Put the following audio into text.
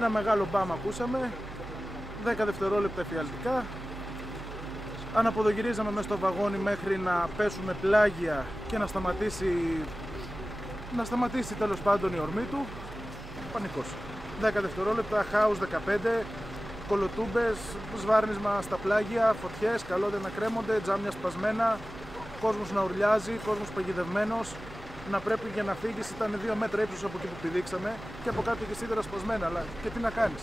Ένα μεγάλο μπαμ ακούσαμε, 10 δευτερόλεπτα εφιαλτικά. Αναποδογυρίζαμε μέσα στο βαγόνι μέχρι να πέσουμε πλάγια και να σταματήσει τέλος πάντων η ορμή του. Πανικός. 10 δευτερόλεπτα, χάους 15, κολοτούμπες, σβάρνισμα στα πλάγια, φωτιές, καλώδια να κρέμονται, τζάμια σπασμένα, κόσμος να ουρλιάζει, κόσμος παγιδευμένος. Να πρέπει για να φύγεις, ήταν 2 μέτρα ύψος από εκεί που πηδήξαμε και από κάτω και σίδερα σπασμένα, αλλά και τι να κάνεις.